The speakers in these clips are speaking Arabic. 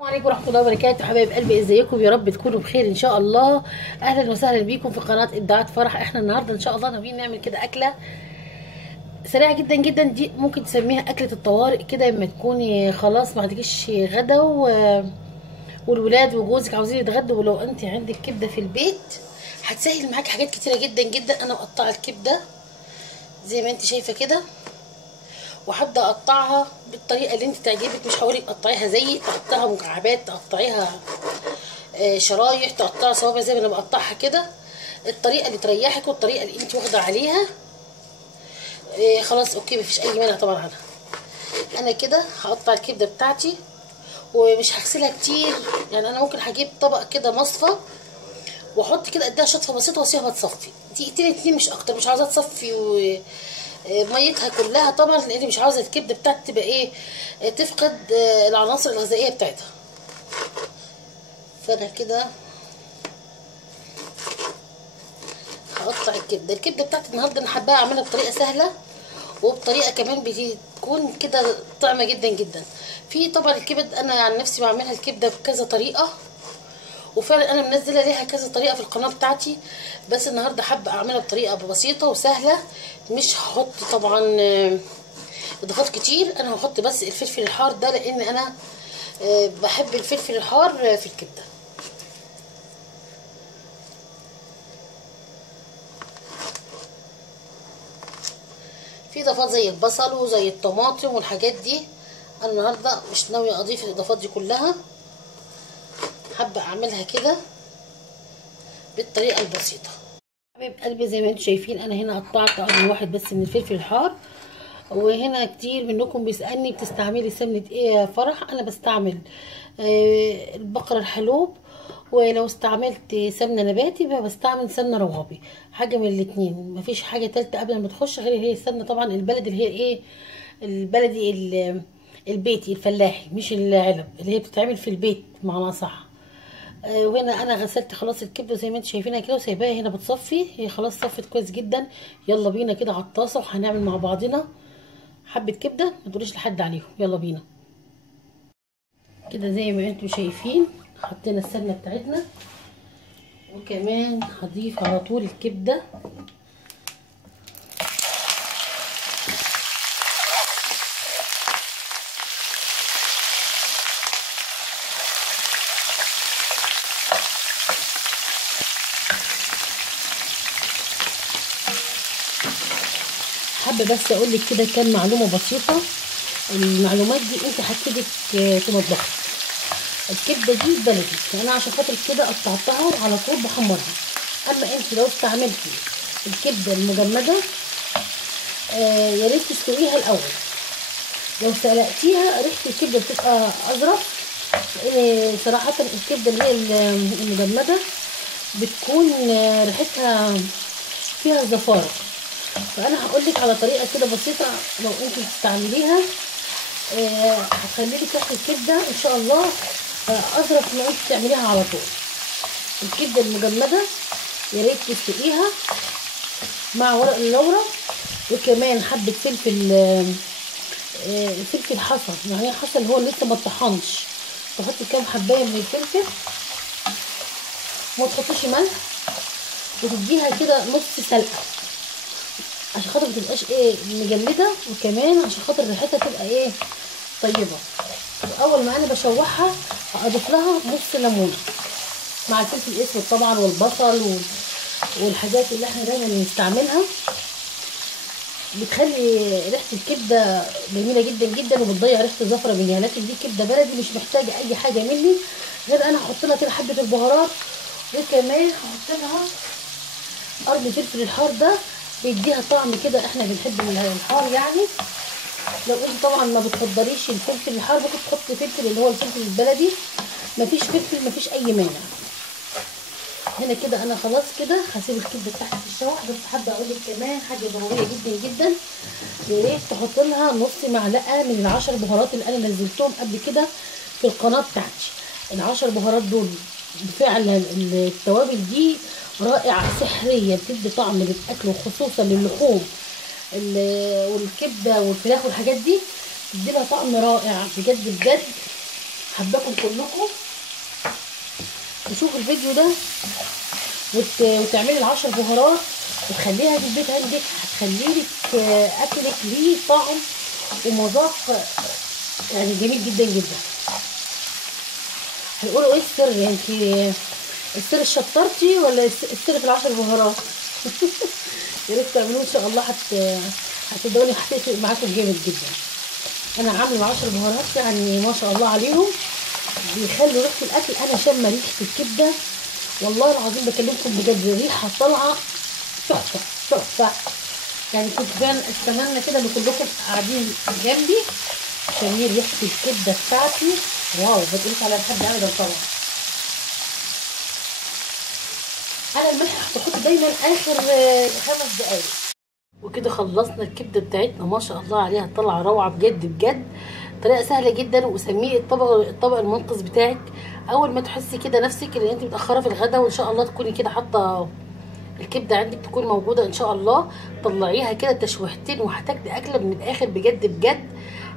السلام عليكم ورحمه الله وبركاته. حبايب قلبي، ازيكم؟ يا رب تكونوا بخير ان شاء الله. اهلا وسهلا بيكم في قناه ابداعات فرح. احنا النهارده ان شاء الله ناويين نعمل كده اكله سريعه جدا جدا. دي ممكن تسميها اكله الطوارئ كده، اما تكوني خلاص ما عندكيش غدا والولاد وجوزك عاوزين يتغدوا، ولو انت عندك كبده في البيت هتسهل معاكي حاجات كتيره جدا جدا. انا مقطعه الكبده زي ما انت شايفه كده، وهبدا اقطعها بالطريقه اللي انت تعجبك. مش هقولك قطعيها زيي، تقطعيها مكعبات، تقطعيها شرايح، تقطعها صوابع زي ما انا بقطعها كده. الطريقه اللي تريحك والطريقه اللي انت واخده عليها خلاص اوكي، مفيش اي مانع طبعا عنها. انا كده هقطع الكبده بتاعتي ومش هغسلها كتير، يعني انا ممكن هجيب طبق كده مصفى واحط كده قدها شطفه بسيطه واسيبها تصفي دقيقتين اتنين مش اكتر. مش عاوزه تصفي ميتها كلها طبعا، لان مش عاوزه الكبده بتاعتي تبقى تفقد العناصر الغذائيه بتاعتها. فانا كده هقطع الكبده بتاعتي النهارده. انا حابه اعملها بطريقه سهله وبطريقه كمان بتكون كده طعمه جدا جدا. في طبعا الكبد انا عن نفسي بعملها الكبده بكذا طريقه، وفعلا انا منزله ليها كذا طريقه في القناه بتاعتي، بس النهارده حابه اعملها بطريقه بسيطه وسهله. مش هحط طبعا اضافات كتير، انا هحط بس الفلفل الحار ده لان انا بحب الفلفل الحار في الكبده. في اضافات زي البصل وزي الطماطم والحاجات دي، انا النهارده مش ناويه اضيف الاضافات دي كلها، حابه اعملها كده بالطريقه البسيطه. حبيب قلبي، زي ما انتم شايفين انا هنا قطعت قرن واحد بس من الفلفل الحار. وهنا كتير منكم بيسالني بتستعملي سمنه ايه يا فرح؟ انا بستعمل البقره الحلوب، ولو استعملت سمنه نباتي بستعمل سمنه روابي، حاجه من الاتنين. مفيش حاجه تالته قبل ما تخش غير هي السمنه طبعا البلدي، اللي هي البلدي البيتي الفلاحي، مش العلب اللي هي بتتعمل في البيت معناها صح. وهنا انا غسلت خلاص الكبده زي ما انتم شايفينها كده وسايباها هنا بتصفي، هي خلاص صفت كويس جدا. يلا بينا كده على الطاسه وهنعمل مع بعضنا حبه كبده ما تقوليش لحد عليهم. يلا بينا كده زي ما انتم شايفين حطينا السمنه بتاعتنا، وكمان هضيف على طول الكبده. حابه بس اقول لك كده كام معلومه بسيطه. المعلومات دي انت هتفيدك في مطبخك. الكبده دي بلدي، انا عشان خاطر كده قطعتها على طول بحمرها. اما انت لو استعملتي الكبده المجمده يا ريت تسلقيها الاول. لو سلقتيها ريحه الكبده بتبقى ازرق، لان صراحه الكبده اللي هي المجمده بتكون ريحتها فيها زفاره. فانا هقول لك على طريقه كده بسيطه لو انت تستعمليها هتخلي لك ريحه الكبده ان شاء الله اظرف ما انت تعمليها على طول. الكبده المجمده يا ريت تسلقيها مع ورق اللورا، وكمان حبه فلفل حصى، يعني حصى اللي هو لسه ما اتطحنش. تحطي كام حبايه من الفلفل وما تحطيش ملح، وتديها كده نص سلقه عشان خاطر متبقاش مجمده، وكمان عشان خاطر ريحتها تبقى طيبه. واول ما انا بشوحها هضيف لها نص ليمونه مع الفلفل الاسود طبعا والبصل والحاجات اللي احنا دايما بنستعملها، بتخلي ريحه الكبده جميله جدا جدا وبتضيع ريحه الزفره منها. لكن دي كبده بلدي مش محتاجه اي حاجه مني غير انا هحط لها كده حبه البهارات، وكمان هحط لها قرن فلفل الحار ده بيديها طعم كده. احنا بنحب الحار يعني. لو انت طبعا ما بتفضليش الفلفل الحار ممكن تحطي فلفل اللي هو الفلفل البلدي، مفيش فلفل مفيش اي مانع. هنا كده انا خلاص كده هسيب الكبده بتاعتي تتشوح. بس حابه اقول لك كمان حاجه ضروريه جدا جدا، يا ريت تحط لها نص معلقه من ال10 بهارات اللي انا نزلتهم قبل كده في القناه بتاعتي. ال10 بهارات دول فعلا التوابل دي رائعه سحريه، بتدي طعم للاكل وخصوصا للحوم والكبده والفراخ والحاجات دي، بتدي لها طعم رائع بجد بجد. حباكم كلكم تشوفوا الفيديو ده وتعملي العشر بهارات وتخليها في البيت عندك، هتخليلك اكلك ليه طعم ومذاق يعني جميل جدا جدا. هيقولوا ايه السر؟ يعني انت السر الشطرتي ولا السر في العشر بهارات؟ يا ريت تعملوه ان شاء الله، هتدوني هتفرق معاكم جامد جدا. انا عامله العشر بهارات يعني ما شاء الله عليهم، بيخلوا ريحه الاكل. انا شامه ريحه الكبده والله العظيم بكلمكم بجد، ريحه طالعه تحفه تحفه. يعني كنت فعلا اتمنى كده ان كلكم قاعدين جنبي شامين ريحه الكبده بتاعتي. واو، ما تقولوش على حد ابدا طبعا. انا الملح هحطه دايما اخر 5 دقايق. وكده خلصنا الكبده بتاعتنا ما شاء الله عليها، طالعه روعه بجد بجد. طريقه سهله جدا، وسميه الطبق المنقذ بتاعك. اول ما تحسي كده نفسك ان انت متاخره في الغدا وان شاء الله تكوني كده حاطه الكبده عندك تكون موجوده ان شاء الله، طلعيها كده تشويحتين وهتاكلي اكله من الاخر بجد بجد.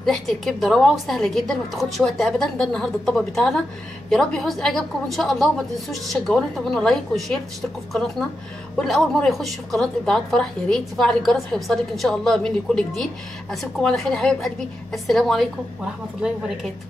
ريحه الكبده روعه وسهله جدا وما بتاخدش وقت ابدا. ده النهارده الطبق بتاعنا، يا رب يحوز اعجابكم ان شاء الله. وما تنسوش تشجعونا، تعملوا لايك وشير، تشتركوا في قناتنا. واللي اول مره يخش في قناه ابداعات فرح يا ريت تفعلي الجرس، هيوصلك ان شاء الله مني كل جديد. اسيبكم على خير يا حبايب قلبي، السلام عليكم ورحمه الله وبركاته.